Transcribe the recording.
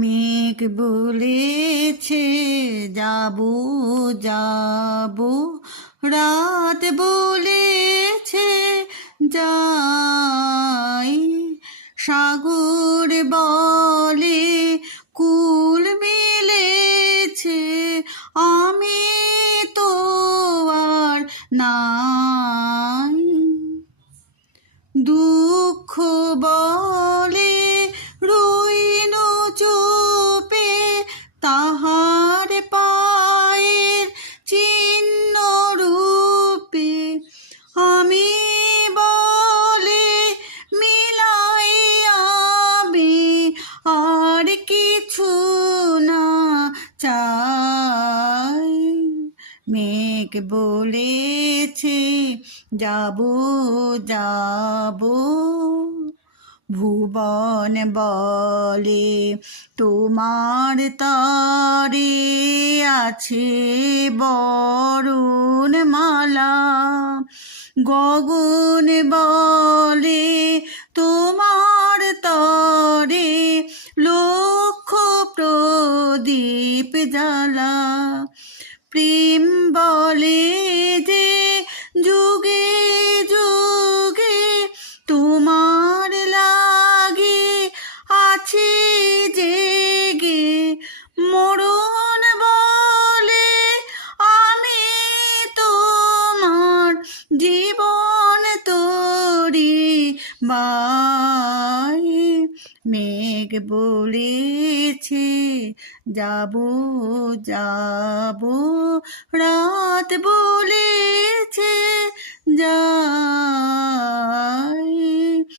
মেঘ বলেছে যাবো যাবো, রাত বলেছে যাই, সাগর বলে কুল মিলেছে, আমি তো আর নাই। দুঃখ বলে রইল চুপে, তাহার পায়ের চিহ্ন রূপে, আমি বলে মিলাইয়াবে, আর কিছু না চাই। মেঘ বলেছে যাবো যাবো, ভুবন বলে তোমার তরে আছে বরণ মালা, গগন বলে তোমার তরে লক্ষ প্রদীপ জ্বালা, প্রেম বলে যে যুগে যুগে তোমার লাগে আছে জেগে, মরণ বলে আমি তোমার জীবন তোরি বাই। মেঘ বলেছে যাবো যাবো, রাত বলেছে যাই।